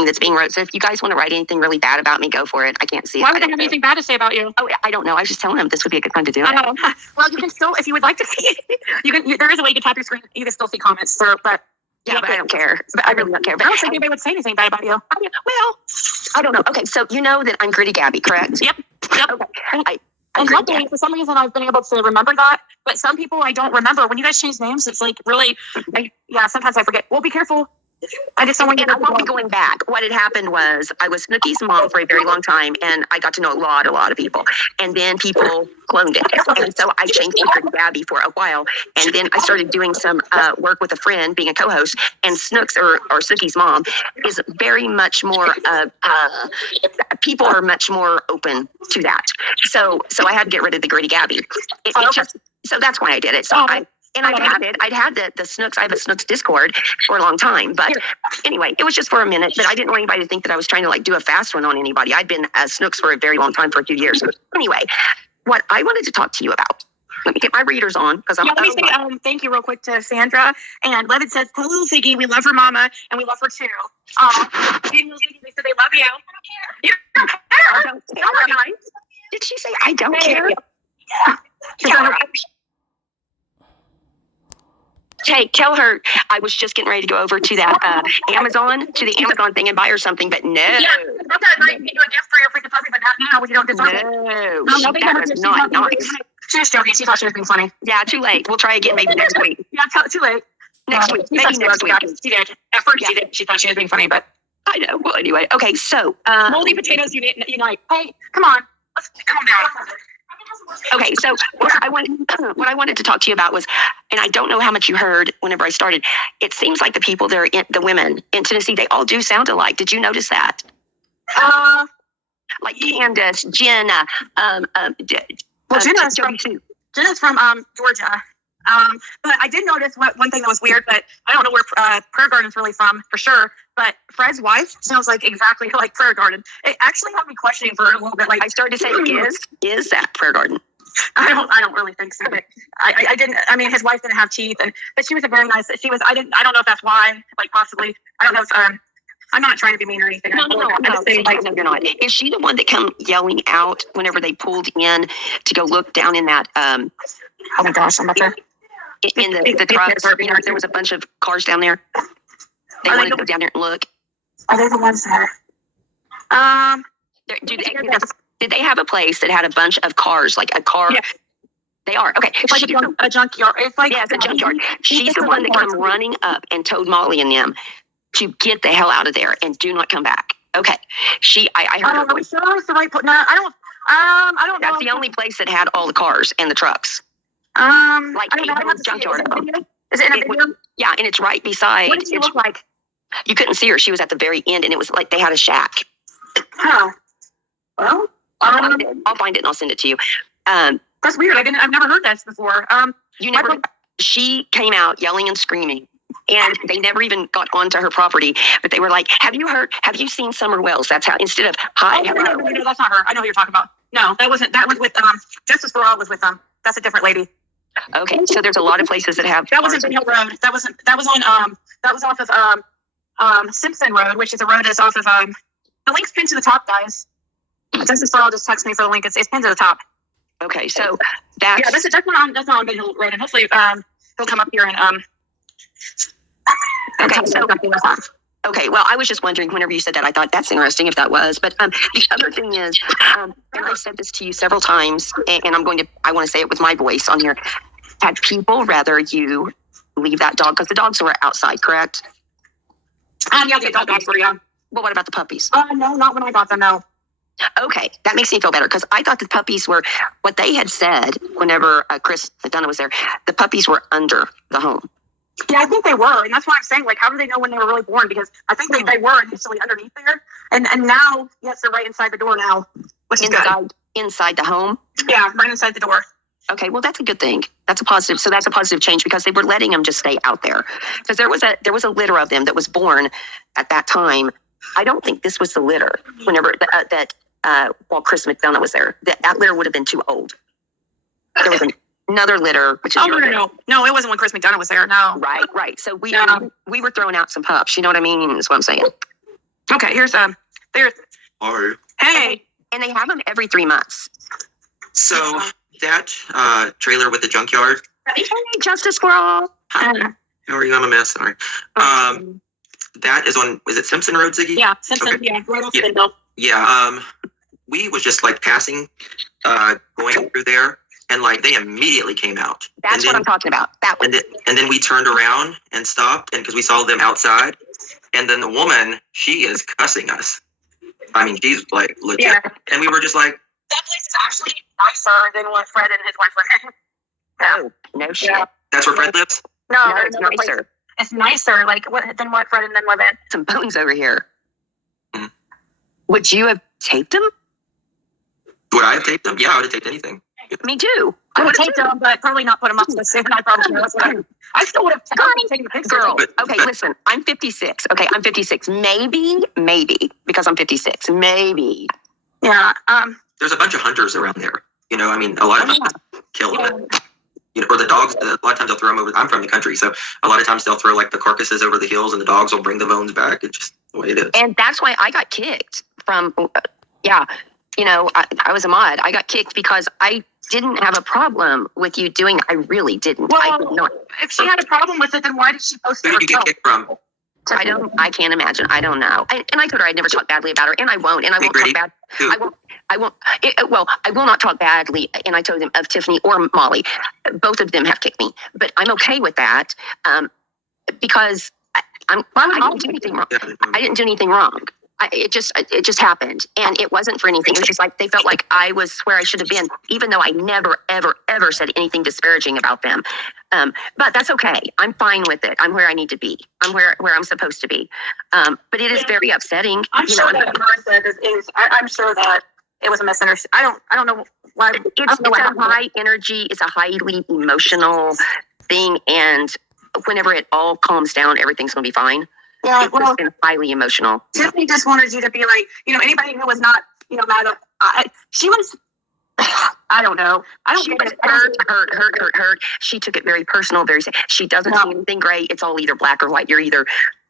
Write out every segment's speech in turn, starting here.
thing that's being wrote. So if you guys want to write anything really bad about me, go for it. I can't see it. Why would they have anything bad to say about you? Oh, I don't know. I was just telling them this would be a good time to do it. Well, you can still, if you would like to see it, there is a way you can tap your screen. You can still see comments. But yeah, but I don't care. But I really don't care. But I don't think anybody would say anything bad about you. Well, I don't know. Okay, so you know that I'm Gritty Gabby, correct? Yep. Okay. And luckily, for some reason, I've been able to remember that. But some people I don't remember. When you guys change names, it's like really, sometimes I forget. Well, be careful. I just don't want to I won't be going back. What had happened was I was Snooki's mom for a very long time, and I got to know a lot of people. And then people cloned it. And so I changed it to Gabby for a while. And then I started doing some work with a friend, being a co-host. And Snooks, or Snooki's mom, is very much more, people are much more open to that. So I had to get rid of the Gritty Gabby. So that's why I did it. So I'd had the Snooks. I have a Snooks Discord for a long time, but anyway, it was just for a minute. But I didn't want anybody to think that I was trying to do a fast one on anybody. I'd been a Snooks for a very long time, for a few years. Anyway, what I wanted to talk to you about. Let me get my readers on because I'm. Let me say thank you real quick to Sandra. And Levin says, "Poor little Ziggy, we love her mama and we love her too." Hey, little Ziggy, they said they love you. You don't care. I don't care. Did she say I don't care? Yeah. Hey, tell her I was just getting ready to go over to that Amazon thing and buy her something, but no. Yeah, not that I can get you a gift for your freaking puppy, but not now when you don't deserve it. No, that was not nice. She was joking. She thought she was being funny. Yeah, too late. We'll try again maybe next week. Yeah, too late. Next week. Maybe next week. She did. At first she did. She thought she was being funny, but. I know. Well, anyway. Okay, so. Moldy potatoes unite. Hey, come on. Let's calm down. Okay, so what I wanted to talk to you about was, and I don't know how much you heard whenever I started, it seems like the people that are the women in Tennessee, they all do sound alike. Did you notice that? Like Candace, Jenna, Jenna's from Georgia. But I did notice one thing that was weird, but I don't know where Prayer Garden's really from for sure. But Fred's wife sounds like exactly like Prayer Garden. It actually had me questioning for a little bit. Like I started to say, is that Prayer Garden? I don't really think so. But I didn't. I mean, his wife didn't have teeth, but she was a very nice. She was. I don't know if that's why. Like possibly. I don't know if I'm not trying to be mean or anything. No, you're not. Is she the one that come yelling out whenever they pulled in to go look down in that? Oh my gosh, I'm not there. In the trucks, there was a bunch of cars down there. They wanted to go down there and look. Are they the ones that? Did they have a place that had a bunch of cars, like a car? Yeah. They are. Okay. It's like a junkyard. It's like it's a junkyard. She's the one that came running up and told Molly and them to get the hell out of there and do not come back. Okay. I heard her voice. Sure it's the right place. No, I don't know. That's the only place that had all the cars and the trucks. Like a junkyard. Is it in a video? Yeah, and it's right beside. What did she look like? You couldn't see her. She was at the very end, and it was like they had a shack. Huh. Well, I'll find it and I'll send it to you. That's weird. I've never heard that before. She came out yelling and screaming, and they never even got onto her property. But they were like, "Have you seen Summer Wells?" That's how. Instead of hi. No, that's not her. I know who you're talking about. No, that wasn't. That was with Justice for All was with That's a different lady. Okay, so there's a lot of places that have. That wasn't Hill Road. That was off of Simpson Road, which is a road that's off of the link's pinned to the top, guys. Justice for All just text me for the link. It's pinned to the top. Okay, so that's not on Big Hill Road, and hopefully he'll come up here and Okay, well, I was just wondering, whenever you said that, I thought that's interesting if that was. But the other thing is, and I've said this to you several times, and I want to say it with my voice on here. Had people rather you leave that dog, because the dogs were outside, correct? Yeah, the dogs were, yeah. Well, what about the puppies? No, not when I got them, no. Okay, that makes me feel better, because I thought the puppies were, what they had said whenever Chris Dunna was there, the puppies were under the home. Yeah, I think they were, and that's why I'm saying, like, how do they know when they were really born? Because I think they were initially underneath there, and now, yes, they're right inside the door now, which is good. Inside the home? Yeah, right inside the door. Okay, well, that's a good thing. That's a positive. So that's a positive change, because they were letting them just stay out there. Because there was a litter of them that was born at that time. I don't think this was the litter. Whenever while Chris McDonough was there, that litter would have been too old. There was another litter, which is no, it wasn't when Chris McDonough was there. No, right. So we were throwing out some pups. You know what I mean? Is what I'm saying. Okay, there's Or hey. And they have them every 3 months. so that trailer with the junkyard. Hey, Justice Squirrel. How are you? I'm a mess. Sorry. That is on. Is it Simpson Road, Ziggy? Yeah, Simpson. Okay. Yeah, right off Yeah. Spindle. Yeah. We was just like passing, going through there, and like they immediately came out. That's what I'm talking about. That one. And then we turned around and stopped, and because we saw them outside, and then the woman, she is cussing us. I mean, she's like legit, Yeah. and we were just like, That place is actually nicer than what Fred and his wife live in. Oh, no shit. Yeah. "That's where Fred lives." No, No, there's it's another place. nicer. It's nicer, like than what Fred and them live in. Some bones over here. Mhm. Would you have taped them? Would I have taped them? Yeah, I would have taped anything. Me too. I would have taped them, but probably not put them up to the same. I probably would. I still would have taken the picture. Girl, But- okay, listen, I'm 56. Okay, I'm 56. Maybe, because I'm 56. Maybe. Yeah. There's a bunch of hunters around there. You know, I mean, a lot of times kill them. Yeah. You know, or the dogs. A lot of times they'll throw them over. I'm from the country, so a lot of times they'll throw like the carcasses over the hills, and the dogs will bring the bones back. It's just the way it is. And that's why I got kicked from, you know, I was a mod. I got kicked because I didn't have a problem with you doing it. I really didn't. I did Well, not. if she had a problem with it, then why did she post it Who did you get herself? kicked from? I can't imagine. I don't know. And I told her I'd never talk badly about her, and I won't. And I won't talk bad. Who? I won't. Well, I will not talk badly. And I told them of Tiffany or Molly. Both of them have kicked me, but I'm okay with that because I didn't do anything wrong. I didn't do anything wrong. It just happened, and it wasn't for anything. It was just like they felt like I was where I should have been, even though I never, ever, ever said anything disparaging about them. But that's okay. I'm fine with it. I'm where I need to be. I'm where I'm supposed to be. But it is very upsetting. I'm sure that Martha is. I'm sure that it was a misunderstanding. I don't know why. It's a high energy. It's a highly emotional thing, and whenever it all calms down, everything's gonna be fine. Yeah, It's well, just been highly emotional. Tiffany just wanted you to be like, anybody who was not, mad at. She was. I don't know. I don't She get was it. hurt. She took it very personal, very. She doesn't see anything gray. It's all either black or white. You're either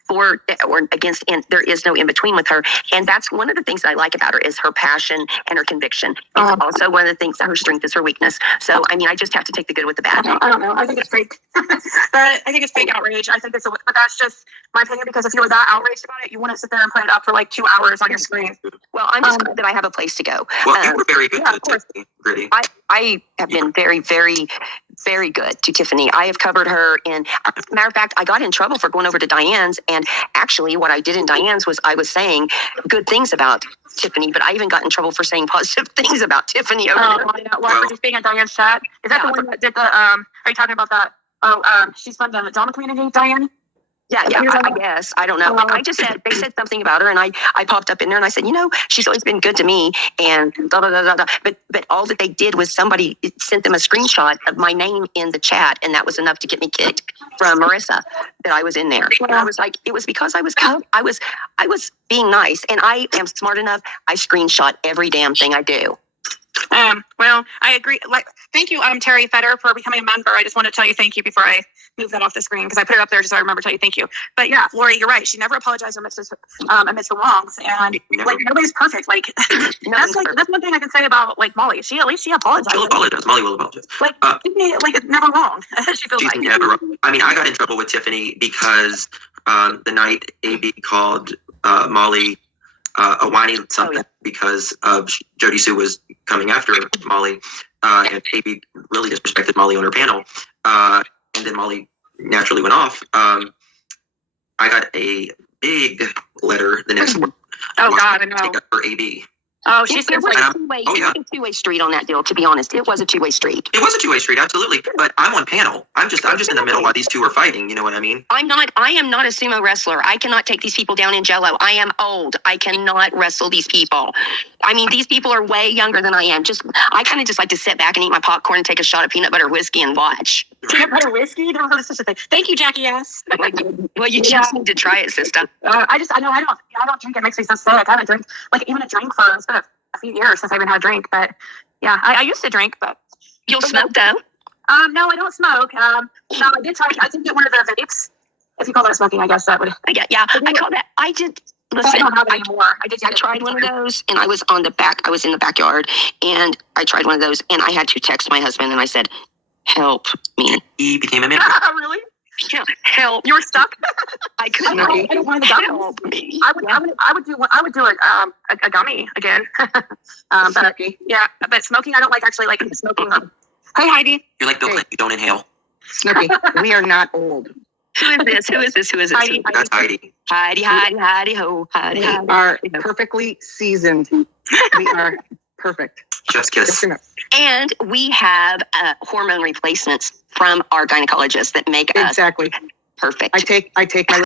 for or against, and there is no in between with her. And that's one of the things that I like about her is her passion and her conviction. It's also one of the things that her strength is her weakness. So I mean, I just have to take the good with the bad. I don't know. I think it's fake. But I think it's fake outrage. I think but that's just my opinion, because if you were that outraged about it, you wouldn't sit there and put it up for like 2 hours on your screen. Well, I'm just glad that I have a place to go. Well, you were very good yeah, to of course. Tiffany, Gritty. I have been very, very, very good to Tiffany. I have covered her in, matter of fact, I got in trouble for going over to Diane's, and actually what I did in Diane's was I was saying good things about Tiffany, but I even got in trouble for saying positive things about Tiffany over there. I know. Well, for just being on Diane's chat. Is that the one that did the, are you talking about that? She's from the drama community, Diane? Yeah, I guess. I don't know. I just said, they said something about her, and I popped up in there and I said, she's always been good to me, and blah, blah, blah, blah, blah. But all that they did was somebody sent them a screenshot of my name in the chat, and that was enough to get me kicked from Marissa that I was in there. And I was like, it was because I was being nice, and I am smart enough. I screenshot every damn thing I do. Well, I agree. Thank you, Terry Fetter, for becoming a member. I just want to tell you thank you before I move that off the screen, because I put it up there just so I remember to tell you thank you. But yeah, Lori, you're right. She never apologized amidst her wrongs, and nobody's perfect. That's one thing I can say about Molly. She apologized. She'll apologize. Molly will apologize. It's never wrong. She feels She's never wrong. I mean, I got in trouble with Tiffany because the night AB called Molly a whiny something because Jody Sue was coming after Molly, and AB really disrespected Molly on her panel, and then Molly naturally went off. I got a big letter the next morning. Oh God, I know. For AB. Oh, she seems like a two-way street on that deal, to be honest. It was a two-way street. It was a two-way street, absolutely. But I'm on panel. I'm just in the middle while these two are fighting. You know what I mean? I am not a sumo wrestler. I cannot take these people down in jello. I am old. I cannot wrestle these people. I mean, these people are way younger than I am. I kind of just like to sit back and eat my popcorn and take a shot of peanut butter whiskey and watch. Peanut butter whiskey? Never heard of such a thing. Thank you, Jackie S. Well, you just need to try it, sister. I don't drink. It makes me so sick. I haven't drank even a drink for a few years since I even had a drink. But yeah, I used to drink, but you'll smoke though. No, I don't smoke. No, I did try. I did get one of the vapes. If you call that smoking, I guess that would. Yeah, I call that. I did. I listen, don't have it anymore. I tried one of those, and I was in the backyard, and I tried one of those, and I had to text my husband, and I said, help me. He became a member. Really? Yeah, help. You were stuck? I couldn't I don't want the gummy. help me. I would do a gummy again. But yeah, but smoking, I don't like actually like smoking. Hey Heidi. You're like Bill Clinton. You don't inhale. Snooky, we are not old. Who is this? Who is this? Who is this? Heidi. That's Heidi. Heidi, Heidi, Heidi, ho, Heidi, We Heidi. are perfectly seasoned. We are perfect. Chef's kiss. And we have hormone replacements from our gynecologist that make us Exactly. perfect. I take my